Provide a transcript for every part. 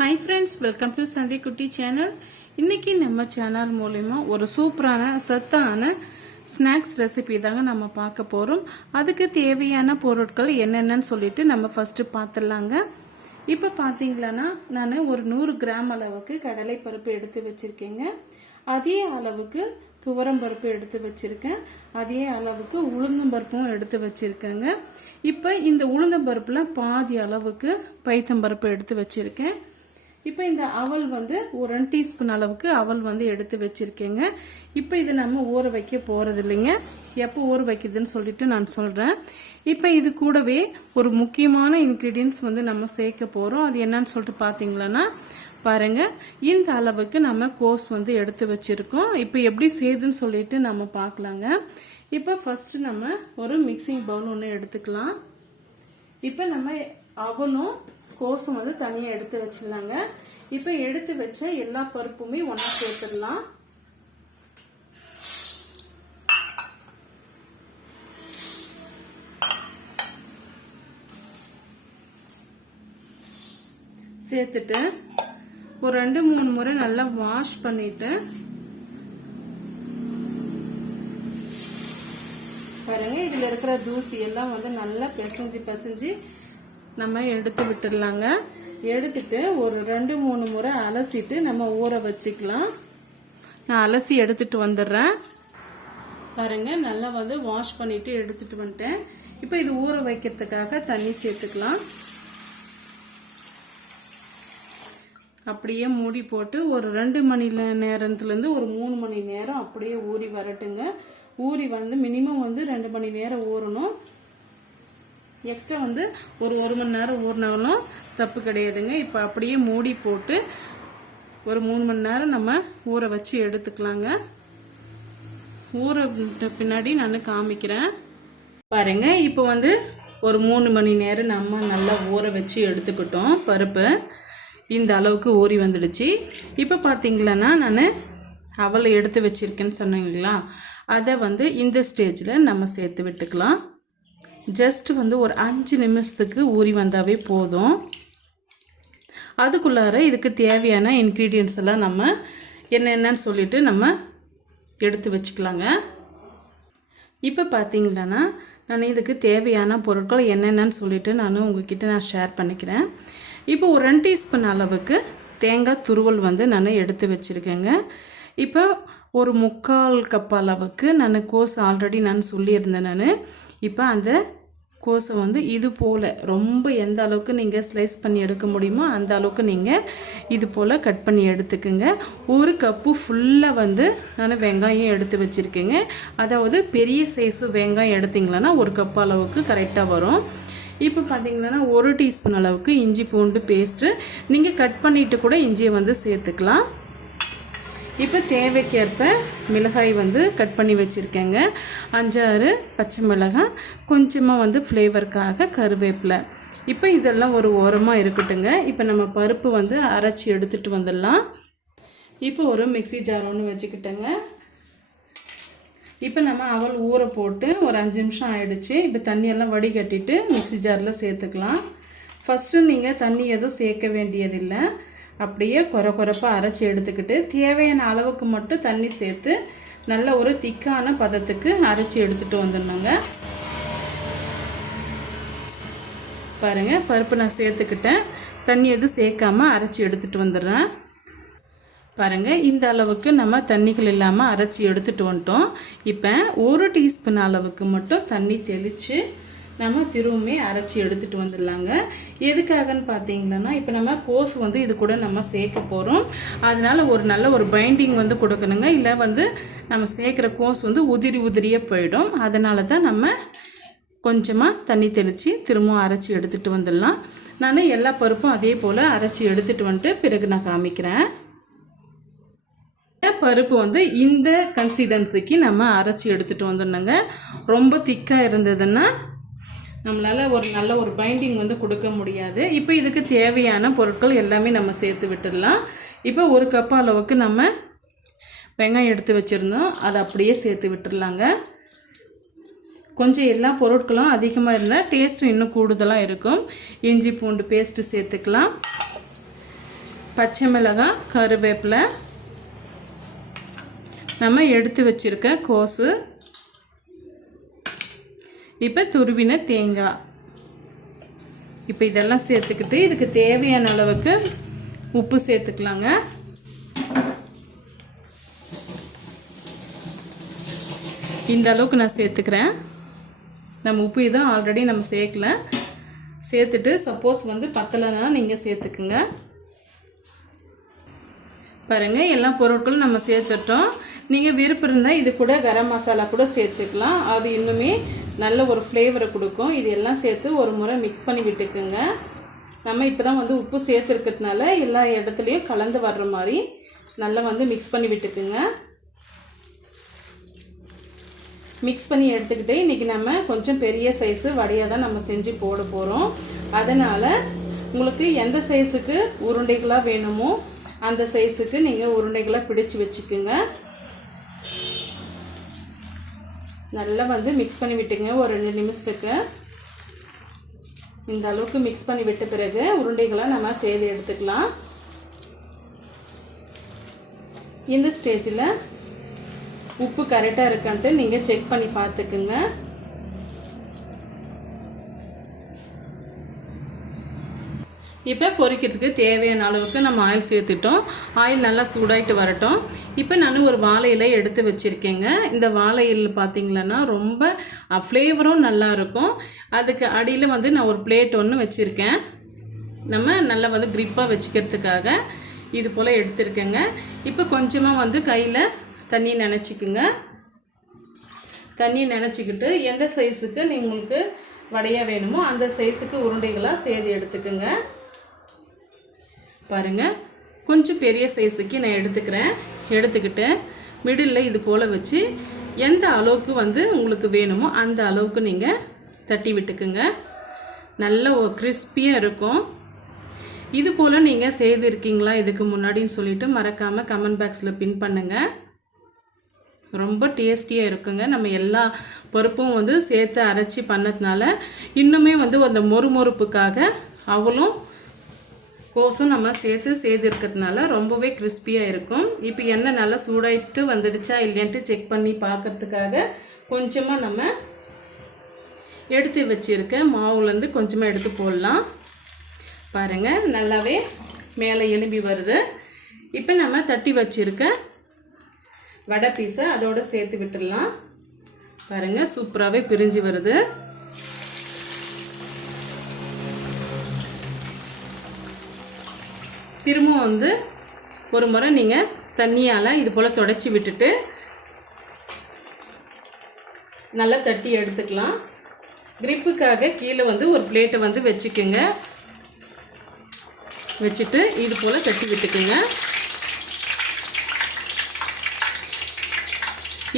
Hi friends welcome to சந்தி குட்டி channel இன்னைக்கு நம்ம சேனல் மூலயமா ஒரு சூப்பரான சத்தான ஸ்நாக்ஸ் ரெசிபி தாங்க நம்ம பார்க்க போகிறோம் அதுக்கு தேவையான பொருட்கள் என்னென்னு சொல்லிட்டு நம்ம ஃபஸ்ட்டு பார்த்துடலாங்க. இப்போ பார்த்தீங்களன்னா நான் ஒரு நூறு கிராம் அளவுக்கு கடலை பருப்பு எடுத்து வச்சுருக்கேங்க. அதே அளவுக்கு துவரம் பருப்பு எடுத்து வச்சுருக்கேன். அதே அளவுக்கு உளுந்தம்பருப்பும் எடுத்து வச்சுருக்கேங்க. இப்போ இந்த உளுந்தம்பருப்பில் பாதி அளவுக்கு பைத்தம்பருப்பு எடுத்து வச்சுருக்கேன். இப்போ இந்த அவல் வந்து ஒரு ரெண்டு டீஸ்பூன் அளவுக்கு அவல் வந்து எடுத்து வச்சுருக்கேங்க. இப்போ இது நம்ம ஊற வைக்க போகிறது இல்லைங்க எப்போ ஊற வைக்குதுன்னு சொல்லிட்டு நான் சொல்கிறேன் இப்போ இது கூடவே ஒரு முக்கியமான இன்க்ரீடியன்ஸ் வந்து நம்ம சேர்க்க போகிறோம் அது என்னன்னு சொல்லிட்டு பார்த்தீங்களன்னா பாருங்க. இந்த அளவுக்கு நம்ம கோஸ் வந்து எடுத்து வச்சிருக்கோம். இப்போ எப்படி செய்யுதுன்னு சொல்லிட்டு நம்ம பார்க்கலாங்க இப்போ ஃபஸ்ட்டு நம்ம ஒரு மிக்சிங் பவுல் ஒன்று எடுத்துக்கலாம். இப்போ நம்ம அவலும் கோஸும் வந்து தனியாக எடுத்து வச்சிடலாங்க. இப்போ எடுத்து வச்ச எல்லா பருப்புமே ஒன்றா சேர்த்துடலாம். சேர்த்துட்டு ஒரு ரெண்டு மூணு முறை நல்லா வாஷ் பண்ணிட்டு பாருங்க இதுல இருக்கிற தூசி எல்லாம் வந்து நல்லா பிசைஞ்சு பிசைஞ்சு நம்ம எடுத்து விட்டுடலாங்க. எடுத்துட்டு ஒரு ரெண்டு மூணு முறை அலசிட்டு நம்ம ஊற வச்சுக்கலாம். நான் அலசி எடுத்துட்டு வந்துடுறேன். பாருங்க நல்லா வந்து வாஷ் பண்ணிட்டு எடுத்துட்டு வந்துட்டேன். இப்போ இது ஊற வைக்கிறதுக்காக தண்ணி சேர்த்துக்கலாம். அப்படியே மூடி போட்டு ஒரு ரெண்டு மணி நேரத்துலேருந்து ஒரு மூணு மணி நேரம் அப்படியே ஊறி வரட்டுங்க. ஊறி வந்து மினிமம் வந்து ரெண்டு மணி நேரம் ஊறணும். எக்ஸ்ட்ரா வந்து ஒரு ஒரு மணி நேரம் ஊறினாலும் தப்பு கிடையாதுங்க. இப்போ அப்படியே மூடி போட்டு ஒரு மூணு மணி நேரம் நம்ம ஊற வச்சு எடுத்துக்கலாங்க. ஊற பின்னாடி நான் காமிக்கிறேன். பாருங்க இப்போ வந்து ஒரு மூணு மணி நேரம் நம்ம நல்லா ஊற வச்சு எடுத்துக்கிட்டோம் பருப்பு. இந்த அளவுக்கு ஊறி வந்துடுச்சு. இப்போ பார்த்தீங்களன்னா நான் அவளை எடுத்து வச்சிருக்கேன்னு சொன்னீங்களா? அதை வந்து இந்த ஸ்டேஜில் நம்ம சேர்த்து விட்டுக்கலாம். ஜஸ்ட் வந்து ஒரு அஞ்சு நிமிஷத்துக்கு ஊறி வந்தாவே போதும். அதுக்குள்ளார இதுக்கு தேவையான இன்க்ரீடியன்ஸ் எல்லாம் நம்ம என்னென்னு சொல்லிவிட்டு நம்ம எடுத்து வச்சுக்கலாங்க. இப்போ பார்த்தீங்களன்னா நான் இதுக்கு தேவையான பொருட்கள் என்னென்னு சொல்லிட்டு நான் உங்ககிட்ட நான் ஷேர் பண்ணிக்கிறேன். இப்போ ஒரு ரெண்டு டீஸ்பூன் அளவுக்கு தேங்காய் துருவல் வந்து நான் எடுத்து வச்சுருக்கேங்க. இப்போ ஒரு முக்கால் கப் அளவுக்கு நான் கோஸ் ஆல்ரெடி நான் சொல்லியிருந்தேன் நான். இப்போ அந்த கோஸை வந்து இது போல் ரொம்ப எந்த அளவுக்கு நீங்கள் ஸ்லைஸ் பண்ணி எடுக்க முடியுமோ அந்த அளவுக்கு நீங்கள் இது போல் கட் பண்ணி எடுத்துக்கோங்க. ஒரு கப்பு ஃபுல்லாக வந்து நான் வெங்காயம் எடுத்து வச்சுருக்கேங்க. அதாவது பெரிய சைஸு வெங்காயம் எடுத்திங்களன்னா ஒரு கப் அளவுக்கு கரெக்டாக வரும். இப்போ பார்த்திங்கன்னா ஒரு டீஸ்பூன் அளவுக்கு இஞ்சி பூண்டு பேஸ்ட்டு நீங்கள் கட் பண்ணிவிட்டு கூட இஞ்சியை வந்து சேர்த்துக்கலாம். இப்போ தேவைக்கேற்ப மிளகாய் வந்து கட் பண்ணி வச்சுருக்கேங்க. அஞ்சாறு பச்சை மிளகாய் கொஞ்சமாக வந்து ஃப்ளேவருக்காக கருவேப்பிலை. இப்போ இதெல்லாம் ஒரு ஓரமாக இருக்கட்டுங்க. இப்போ நம்ம பருப்பு வந்து அரைச்சி எடுத்துகிட்டு வந்துடலாம். இப்போ ஒரு மிக்சி ஜார் ஒன்று வச்சுக்கிட்டேங்க. இப்போ நம்ம அவல் ஊற போட்டு ஒரு அஞ்சு நிமிஷம் ஆயிடுச்சு. இப்போ தண்ணியெல்லாம் வடிகட்டிட்டு மிக்சி ஜாரில் சேர்த்துக்கலாம். ஃபஸ்ட்டு நீங்கள் தண்ணி எதுவும் சேர்க்க வேண்டியதில்லை. அப்படியே குறை குறைப்பாக அரைச்சி எடுத்துக்கிட்டு தேவையான அளவுக்கு மட்டும் தண்ணி சேர்த்து நல்ல ஒரு திக்கான பதத்துக்கு அரைச்சி எடுத்துகிட்டு வந்துடணுங்க. பாருங்கள் பருப்பு நான் சேர்த்துக்கிட்டேன். தண்ணி எதுவும் சேர்க்காம அரைச்சி எடுத்துகிட்டு வந்துடுறேன். பாருங்கள் இந்த அளவுக்கு நம்ம தண்ணிகள் இல்லாமல் அரைச்சி எடுத்துகிட்டு வந்துட்டோம். இப்போ ஒரு டீஸ்பூன் அளவுக்கு மட்டும் தண்ணி தெளித்து நம்ம திரும்பவுமே அரைச்சி எடுத்துகிட்டு வந்துடலாங்க. எதுக்காகன்னு பார்த்தீங்கன்னா இப்போ நம்ம கோஸ் வந்து இது கூட நம்ம சேர்க்க போகிறோம் அதனால் ஒரு நல்ல ஒரு பைண்டிங் வந்து கொடுக்கணுங்க. இல்லை வந்து நம்ம சேர்க்குற கோஸ் வந்து உதிரி உதிரியே போயிடும். அதனால தான் நம்ம கொஞ்சமாக தண்ணி தெளித்து திரும்பவும் அரைச்சி எடுத்துகிட்டு வந்துடலாம். நான் எல்லா பருப்பும் அதே போல் அரைச்சி எடுத்துகிட்டு வந்துட்டு பிறகு நான் காமிக்கிறேன். பருப்பு வந்து இந்த கன்சிடன்சிக்கு நம்ம அரைச்சி எடுத்துகிட்டு வந்துடணுங்க. ரொம்ப திக்காக இருந்ததுன்னா நம்மளால் ஒரு நல்ல ஒரு பைண்டிங் வந்து கொடுக்க முடியாது. இப்போ இதுக்கு தேவையான பொருட்கள் எல்லாமே நம்ம சேர்த்து விட்டுடலாம். இப்போ ஒரு கப் அளவுக்கு நம்ம வெங்காயம் எடுத்து வச்சுருந்தோம். அதை அப்படியே சேர்த்து விட்டுடலாங்க. கொஞ்சம் எல்லா பொருட்களும் அதிகமாக இருந்தால் டேஸ்ட்டும் இன்னும் கூடுதலாக இருக்கும். இஞ்சி பூண்டு பேஸ்ட்டு சேர்த்துக்கலாம். பச்சை மிளகாய் கருவேப்பிலை. நம்ம எடுத்து வச்சுருக்க கோசு இப்போ துருவின தேங்காய் இப்போ இதெல்லாம் சேர்த்துக்கிட்டு இதுக்கு தேவையான அளவுக்கு உப்பு சேர்த்துக்கலாங்க. இந்த அளவுக்கு நான் சேர்த்துக்கிறேன். நம்ம உப்பு இதை ஆல்ரெடி நம்ம சேர்க்கல. சேர்த்துட்டு சப்போஸ் வந்து பத்தலைன்னா நீங்கள் சேர்த்துக்குங்க. பாருங்கள் எல்லா பொருட்களும் நம்ம சேர்த்துட்டோம். நீங்கள் விருப்பம் இருந்தால் இது கூட கரம் மசாலா கூட சேர்த்துக்கலாம். அது இன்னுமே நல்ல ஒரு ஃப்ளேவரை கொடுக்கும். இது எல்லாம் சேர்த்து ஒரு முறை மிக்ஸ் பண்ணி விட்டுக்குங்க. நம்ம இப்போ தான் வந்து உப்பு சேர்த்துருக்கிறதுனால எல்லா இடத்துலையும் கலந்து வர்ற மாதிரி நல்லா வந்து மிக்ஸ் பண்ணி விட்டுக்குங்க. மிக்ஸ் பண்ணி எடுத்துக்கிட்டு இன்றைக்கி நம்ம கொஞ்சம் பெரிய சைஸு வடையாக தான் நம்ம செஞ்சு போட போகிறோம் அதனால் உங்களுக்கு எந்த சைஸுக்கு உருண்டைகளாக வேணுமோ அந்த சைஸுக்கு நீங்கள் உருண்டைகளாக பிடிச்சி வச்சுக்குங்க. நல்லா வந்து மிக்ஸ் பண்ணி விட்டுங்க. ஒரு ரெண்டு நிமிஷத்துக்கு. இந்த அளவுக்கு மிக்ஸ் பண்ணி விட்ட பிறகு உருண்டைகளை நம்ம சேர்த்து எடுத்துக்கலாம். இந்த ஸ்டேஜில் உப்பு கரெக்டாக இருக்கான்ட்டு நீங்கள் செக் பண்ணி பார்த்துக்குங்க. இப்போ பொரிக்கிறதுக்கு தேவையான அளவுக்கு நம்ம ஆயில் சேர்த்துட்டோம். ஆயில் நல்லா சூடாயிட்டு வரட்டும். இப்போ நான் ஒரு வாழையில எடுத்து வச்சுருக்கேங்க. இந்த வாழையில் இலை ரொம்ப ஃப்ளேவரும் நல்லாயிருக்கும் அதுக்கு அடியில் வந்து நான் ஒரு பிளேட் ஒன்று வச்சுருக்கேன். நம்ம நல்லா வந்து க்ரிப்பாக வச்சுக்கிறதுக்காக இது போல் எடுத்துருக்கேங்க. இப்போ கொஞ்சமாக வந்து கையில் தண்ணி நினச்சிக்குங்க. தண்ணி நினச்சிக்கிட்டு எந்த சைஸுக்கு உங்களுக்கு வடையாக வேணுமோ அந்த சைஸுக்கு உருண்டைகளாக சேர்த்து எடுத்துக்குங்க. பாருங்கள் கொஞ்சம் பெரிய சைஸுக்கு நான் எடுத்துக்கிறேன். எடுத்துக்கிட்டு மிடில் இது போல் வச்சு எந்த அளவுக்கு வந்து உங்களுக்கு வேணுமோ அந்த அளவுக்கு நீங்கள் தட்டி விட்டுக்குங்க. நல்ல கிறிஸ்பியாக இருக்கும். இது போல் நீங்கள் செய்திருக்கீங்களா இதுக்கு முன்னாடின்னு சொல்லிட்டு மறக்காமல் கமெண்ட் பாக்ஸில் பின் பண்ணுங்கள் ரொம்ப டேஸ்டியாக இருக்குங்க. நம்ம எல்லா பருப்பும் வந்து சேர்த்து அரைச்சி பண்ணதுனால இன்னுமே வந்து அந்த மொறுமொறுப்புக்காக அவளும் கோஸும் நம்ம சேர்த்து சேர்த்து இருக்கிறதுனால ரொம்பவே கிறிஸ்பியாக இருக்கும். இப்போ எண்ணெய் நல்லா சூடாயிட்டு வந்துடுச்சா இல்லையான்ட்டு செக் பண்ணி பார்க்கறதுக்காக கொஞ்சமாக நம்ம எடுத்து வச்சுருக்க மாவுலேருந்து கொஞ்சமாக எடுத்து போடலாம். பாருங்கள் நல்லாவே மேலே எலும்பி வருது. இப்போ நம்ம தட்டி வச்சுருக்க வடை பீஸை அதோடு சேர்த்து விட்டுடலாம். பாருங்கள் சூப்பராகவே பிரிஞ்சு வருது. திரும்பவும் வந்து ஒரு முறை நீங்கள் தண்ணியால் இது போல் தொடச்சி விட்டுட்டு நல்லா தட்டி எடுத்துக்கலாம். கிரிப்புக்காக கீழே வந்து ஒரு பிளேட்டை வந்து வச்சுக்கோங்க. வச்சுட்டு இது போல் தட்டி விட்டுக்குங்க.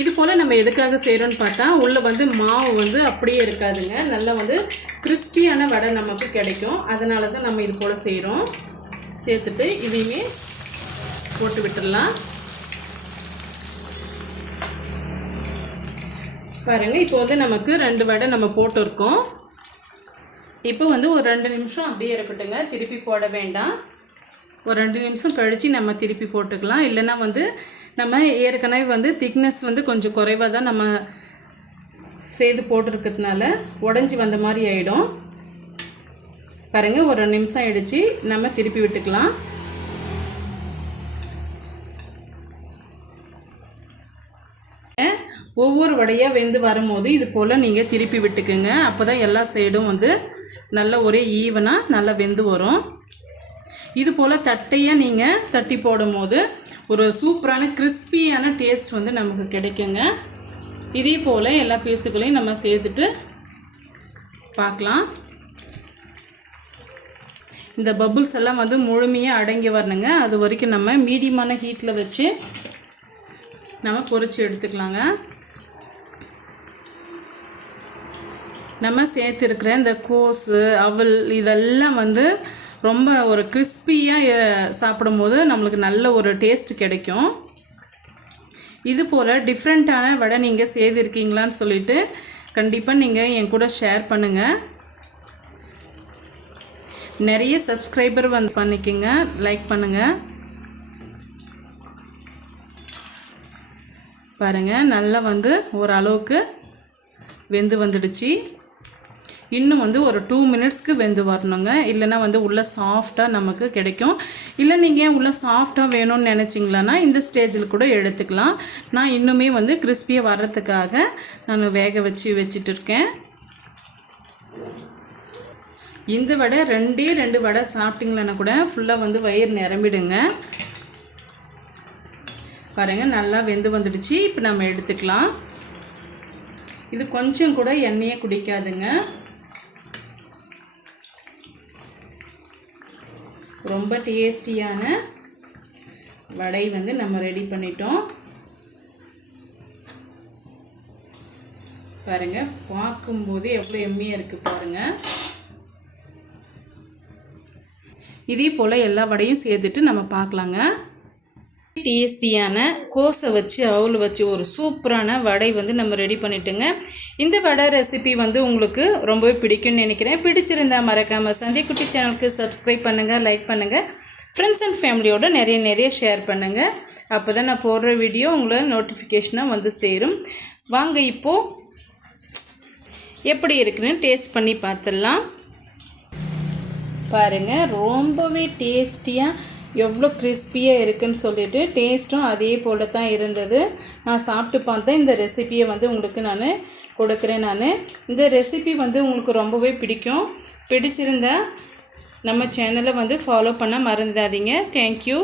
இது போல் நம்ம எதுக்காக செய்கிறோன்னு பார்த்தா உள்ளே வந்து மாவு வந்து அப்படியே இருக்காதுங்க. நல்லா வந்து கிறிஸ்பியான வடை நமக்கு கிடைக்கும். அதனால தான் நம்ம இது போல் செய்கிறோம் சேர்த்துட்டு இதையுமே போட்டு விட்டுடலாம். பாருங்கள் இப்போ வந்து நமக்கு ரெண்டு வடை நம்ம போட்டிருக்கோம். இப்போ வந்து ஒரு ரெண்டு நிமிஷம் அப்படியே இருக்கட்டுங்க. திருப்பி போட வேண்டாம். ஒரு ரெண்டு நிமிஷம் கழித்து நம்ம திருப்பி போட்டுக்கலாம். இல்லைன்னா வந்து நம்ம ஏற்கனவே வந்து திக்னஸ் வந்து கொஞ்சம் குறைவாக தான் நம்ம செய்து போட்டிருக்கிறதுனால உடஞ்சி வந்த மாதிரி ஆகிடும் பாருங்கள் ஒரு நிமிஷம் ஆயிடுச்சு நம்ம திருப்பி விட்டுக்கலாம். ஒவ்வொரு வடையாக வெந்து வரும்போது இது போல் நீங்கள் திருப்பி விட்டுக்குங்க. அப்போ தான் எல்லா சைடும் வந்து நல்ல ஒரே ஈவனாக நல்லா வெந்து வரும். இது போல் தட்டையாக நீங்கள் தட்டி போடும்போது ஒரு சூப்பரான கிறிஸ்பியான டேஸ்ட் வந்து நமக்கு கிடைக்குங்க. இதே போல் எல்லா பீஸுகளையும் நம்ம சேர்த்துட்டு பார்க்கலாம். இந்த பபுள்ஸ் எல்லாம் வந்து முழுமையாக அடங்கி வரணுங்க. அது வரைக்கும் நம்ம மீடியமான ஹீட்டில் வச்சு நம்ம பொறிச்சு எடுத்துக்கலாங்க. நம்ம சேர்த்துருக்கிற இந்த கோஸு அவல் இதெல்லாம் வந்து ரொம்ப ஒரு கிறிஸ்பியாக சாப்பிடும்போது நம்மளுக்கு நல்ல ஒரு டேஸ்ட் கிடைக்கும். இது போல் டிஃப்ரெண்ட்டான வடை நீங்கள் செய்திருக்கீங்களான்னு சொல்லிட்டு கண்டிப்பாக நீங்கள் என் கூட ஷேர் பண்ணுங்கள் நிறைய சப்ஸ்கிரைபர் வந்து பண்ணிக்கோங்க லைக் பண்ணுங்கள் பாருங்கள் நல்லா வந்து ஓரளவுக்கு வெந்து வந்துடுச்சு. இன்னும் வந்து ஒரு டூ மினிட்ஸ்க்கு வெந்து வரணுங்க. இல்லைன்னா வந்து உள்ளே சாஃப்டாக நமக்கு கிடைக்கும். இல்லை நீங்கள் உள்ளே சாஃப்டாக வேணும்னு நினச்சிங்களான்னா இந்த ஸ்டேஜில் கூட எடுத்துக்கலாம். நான் இன்னுமே வந்து கிறிஸ்பியாக வர்றதுக்காக நான் வேக வச்சு வச்சுட்டு இருக்கேன். இந்த வடை ரெண்டே ரெண்டு வடை சாப்பிட்டீங்களன்னா கூட ஃபுல்லாக வந்து வயிறு நிரம்பிடுங்க. பாருங்கள் நல்லா வெந்து வந்துடுச்சு. இப்போ நம்ம எடுத்துக்கலாம். இது கொஞ்சம் கூட எண்ணெயே குடிக்காதுங்க. ரொம்ப டேஸ்டியான வடை வந்து நம்ம ரெடி பண்ணிட்டோம். பாருங்க பார்க்கும்போது எவ்வளோ எம்மியாக இருக்குது பாருங்க. இதே போல் எல்லா வடையும் சேர்த்துட்டு நம்ம பார்க்கலாங்க. டேஸ்டியான கோஸை வச்சு அவுல் வச்சு ஒரு சூப்பரான வடை வந்து நம்ம ரெடி பண்ணிட்டுங்க. இந்த வடை ரெசிபி வந்து உங்களுக்கு ரொம்பவே பிடிக்கும்னு நினைக்கிறேன். பிடிச்சிருந்தா மறக்காமல் சந்திக்குட்டி சேனலுக்கு சப்ஸ்கிரைப் பண்ணுங்கள் லைக் பண்ணுங்கள் ஃப்ரெண்ட்ஸ் அண்ட் ஃபேமிலியோட நிறைய நிறைய ஷேர் பண்ணுங்கள் அப்போ தான் நான் போடுற வீடியோ உங்களை நோட்டிஃபிகேஷனாக வந்து சேரும். வாங்க இப்போது எப்படி இருக்குன்னு டேஸ்ட் பண்ணி பார்த்துடலாம். பாருங்கள் ரொம்பவே டேஸ்டியாக எவ்வளோ கிறிஸ்பியாக இருக்குன்னு சொல்லிட்டு டேஸ்ட்டும் அதே போல் தான் இருந்தது. நான் சாப்பிட்டு பார்த்தேன். இந்த ரெசிபியை வந்து உங்களுக்கு நான் கொடுக்குறேன் நான். இந்த ரெசிபி வந்து உங்களுக்கு ரொம்பவே பிடிக்கும். பிடிச்சிருந்தா நம்ம சேனலை வந்து ஃபாலோ பண்ண மறந்துடாதீங்க. தேங்க்யூ